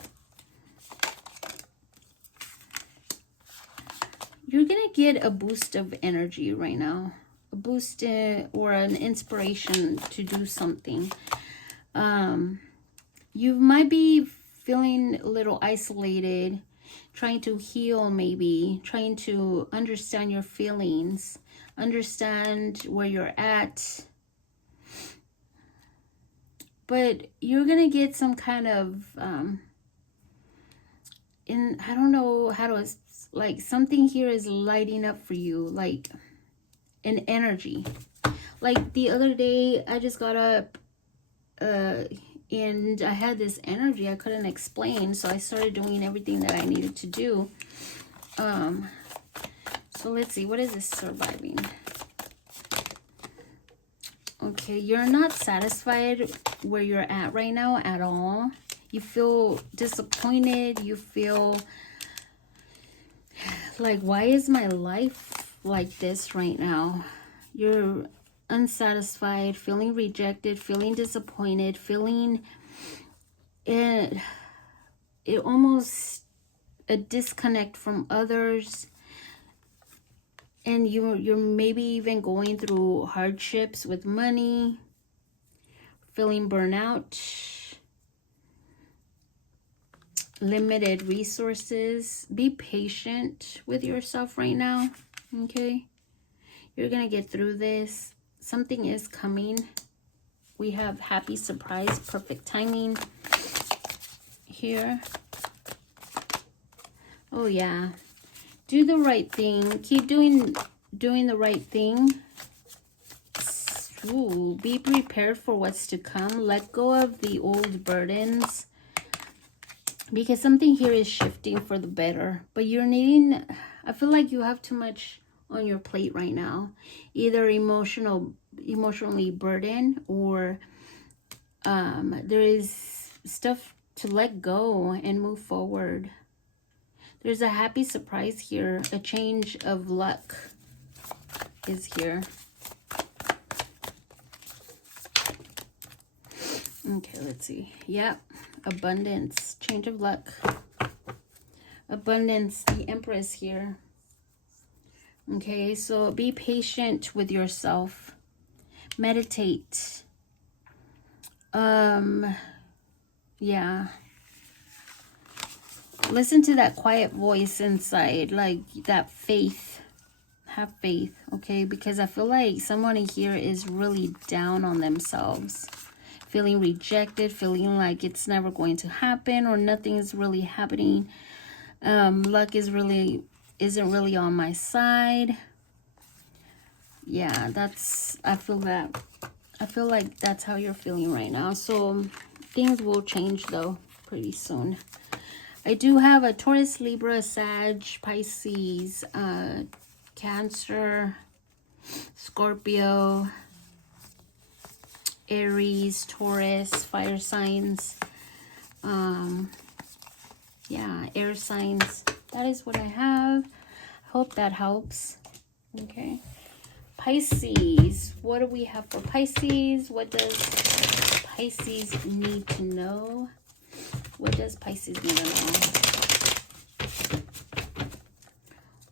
You're gonna get a boost of energy right now. A boost or an inspiration to do something. You might be feeling a little isolated, trying to heal, maybe trying to understand your feelings, understand where you're at. But you're gonna get some kind of I don't know how to, like, something here is lighting up for you, like an energy. Like the other day I just got up and I had this energy I couldn't explain, so I started doing everything that I needed to do. So let's see, what is this surviving? Okay, you're not satisfied where you're at right now at all. You feel disappointed. You feel like, why is my life like this right now? You're unsatisfied, feeling rejected, feeling disappointed, feeling it almost a disconnect from others. And you're maybe even going through hardships with money, feeling burnout, limited resources. Be patient with yourself right now, okay? You're gonna get through this. Something is coming. We have happy surprise, perfect timing here. Oh yeah. Do the right thing. Keep doing the right thing. Ooh, be prepared for what's to come. Let go of the old burdens, because something here is shifting for the better. But you're needing, I feel like you have too much on your plate right now. Either emotionally burdened, or there is stuff to let go and move forward. There's a happy surprise here. A change of luck is here. Okay, let's see. Yep. Abundance. Change of luck. Abundance. The Empress here. Okay, so be patient with yourself. Meditate. Yeah. Listen to that quiet voice inside, like that faith. Have faith, okay? Because I feel like someone here is really down on themselves, feeling rejected, feeling like it's never going to happen, or nothing is really happening. Luck isn't really on my side. Yeah, I feel like that's how you're feeling right now. So things will change though pretty soon. I do have a Taurus, Libra, Sag, Pisces, Cancer, Scorpio, Aries, Taurus, fire signs. Yeah, air signs. That is what I have. I hope that helps. Okay. Pisces. What do we have for Pisces? What does Pisces need to know? What does Pisces need to know?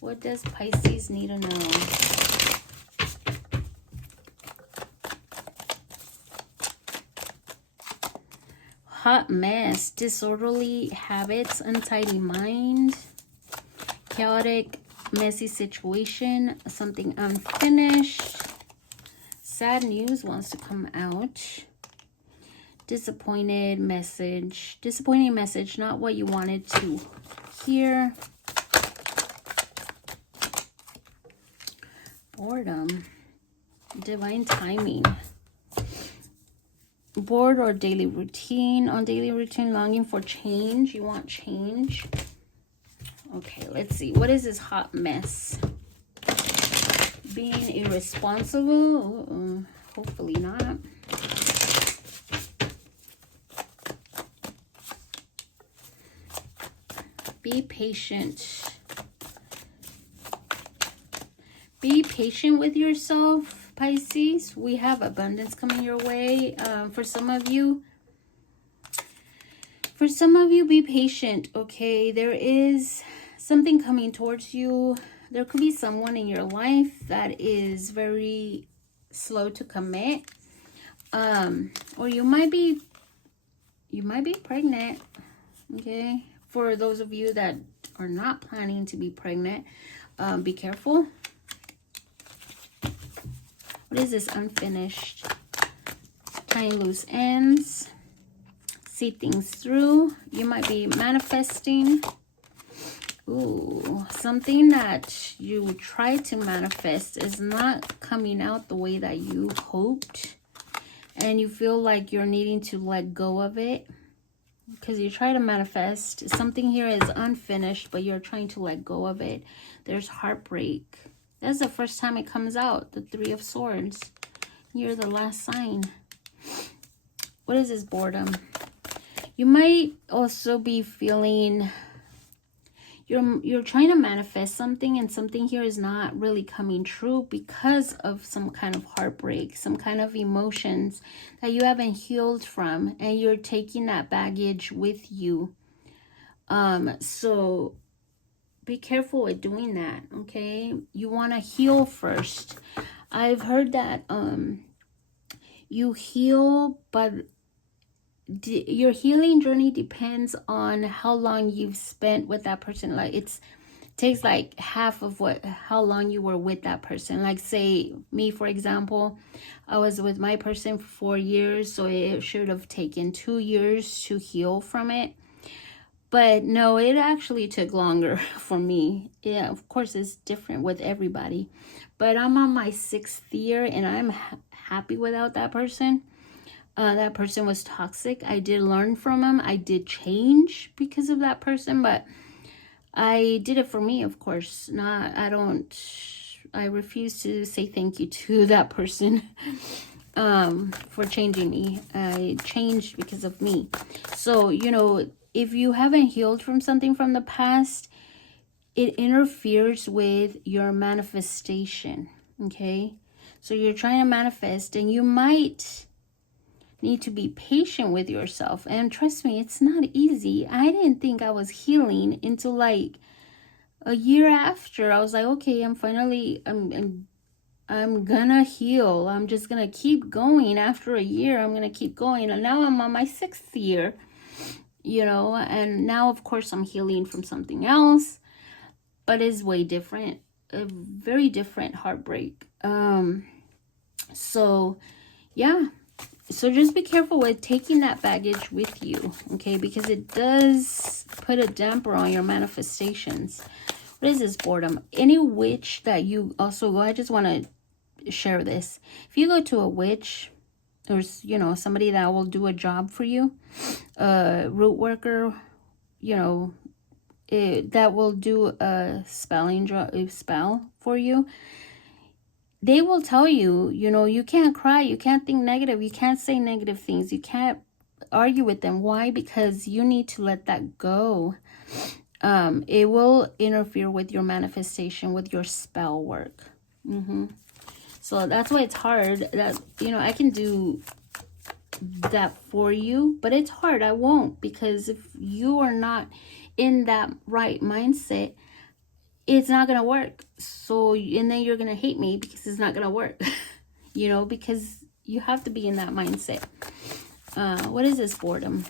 What does Pisces need to know? Hot mess, disorderly habits, untidy mind, chaotic, messy situation, something unfinished, sad news wants to come out. Disappointing message, not what you wanted to hear. Boredom, divine timing. bored or daily routine. On daily routine, longing for change. You want change. Okay, let's see. What is this hot mess? Being irresponsible. Hopefully not. Be patient. Be patient with yourself, Pisces. We have abundance coming your way. For some of you, be patient, okay? There is something coming towards you. There could be someone in your life that is very slow to commit. Or you might be pregnant, okay? For those of you that are not planning to be pregnant, be careful. What is this? Unfinished. Tying loose ends. See things through. You might be manifesting. Ooh, something that you try to manifest is not coming out the way that you hoped. And you feel like you're needing to let go of it. Because you try to manifest. Something here is unfinished, but you're trying to let go of it. There's heartbreak. That's the first time it comes out. The Three of Swords. You're the last sign. What is this? Boredom. You might also be feeling you're trying to manifest something, and something here is not really coming true because of some kind of heartbreak, some kind of emotions that you haven't healed from, and you're taking that baggage with you. So be careful with doing that, okay? You want to heal first. I've heard that you heal, but your healing journey depends on how long you've spent with that person. Like it takes like half of how long you were with that person. Like say me, for example, I was with my person for 4 years, so it should have taken 2 years to heal from it. But no, it actually took longer for me. Yeah, of course, it's different with everybody. But I'm on my 6th year, and I'm happy without that person. That person was toxic. I did learn from him. I did change because of that person, but I did it for me, of course. I refuse to say thank you to that person for changing me. I changed because of me. So, you know, if you haven't healed from something from the past, it interferes with your manifestation, okay? So you're trying to manifest, and you might need to be patient with yourself. And trust me, it's not easy. I didn't think I was healing until like a year after. I was like, okay, I'm gonna heal. I'm just gonna keep going. After a year, I'm gonna keep going. And now I'm on my 6th year, you know, and now of course I'm healing from something else, but it's way different. A very different heartbreak. So yeah. So just be careful with taking that baggage with you, okay? Because it does put a damper on your manifestations. What is this? Boredom. Any witch that you also go, I just want to share this. If you go to a witch, or, you know, somebody that will do a job for you, root worker, you know, that will do a spell for you, they will tell you, you know, you can't cry, you can't think negative, you can't say negative things, you can't argue with them. Why? Because you need to let that go. It will interfere with your manifestation, with your spell work. So that's why it's hard. That, you know, I can do that for you, but it's hard. I won't, because if you are not in that right mindset, it's not gonna work. So, and then you're gonna hate me because it's not gonna work. You know, because you have to be in that mindset. What is this? Boredom.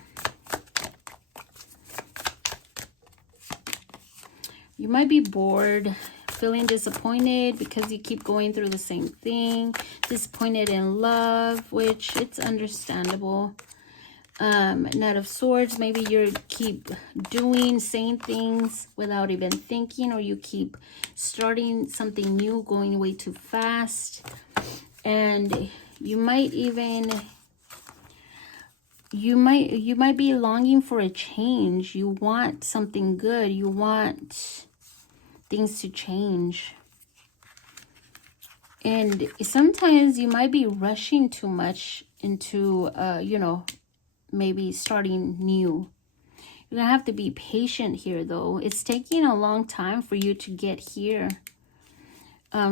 You might be bored, feeling disappointed because you keep going through the same thing. Disappointed in love, which it's understandable. Knight of Swords, maybe you keep saying things without even thinking, or you keep starting something new, going way too fast. And you might even you might be longing for a change. You want something good. You want things to change. And sometimes you might be rushing too much into, you know, maybe starting new. You're going to have to be patient here, though. It's taking a long time for you to get here.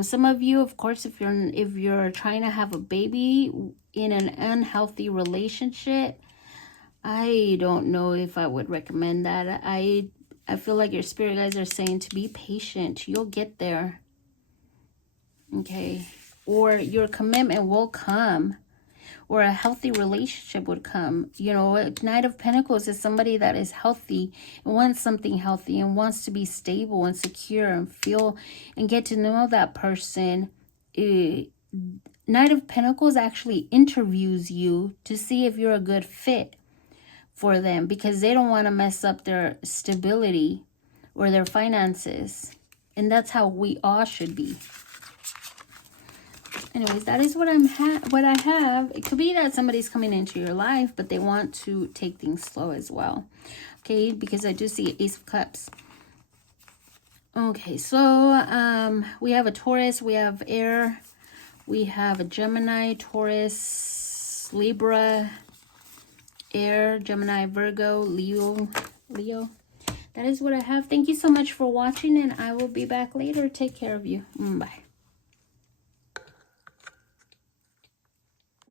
Some of you, of course, if you're trying to have a baby in an unhealthy relationship, I don't know if I would recommend that. I feel like your spirit guides are saying to be patient. You'll get there. Okay. Or your commitment will come. Or a healthy relationship would come. You know, Knight of Pentacles is somebody that is healthy and wants something healthy and wants to be stable and secure and feel and get to know that person. Knight of Pentacles actually interviews you to see if you're a good fit for them, because they don't want to mess up their stability or their finances. And that's how we all should be. Anyways, that is what I have. It could be that somebody's coming into your life, but they want to take things slow as well. Okay, because I do see Ace of Cups. Okay, so we have a Taurus, we have air, we have a Gemini, Taurus, Libra, air, Gemini, Virgo, Leo. That is what I have. Thank you so much for watching, and I will be back later. Take care of you. Bye.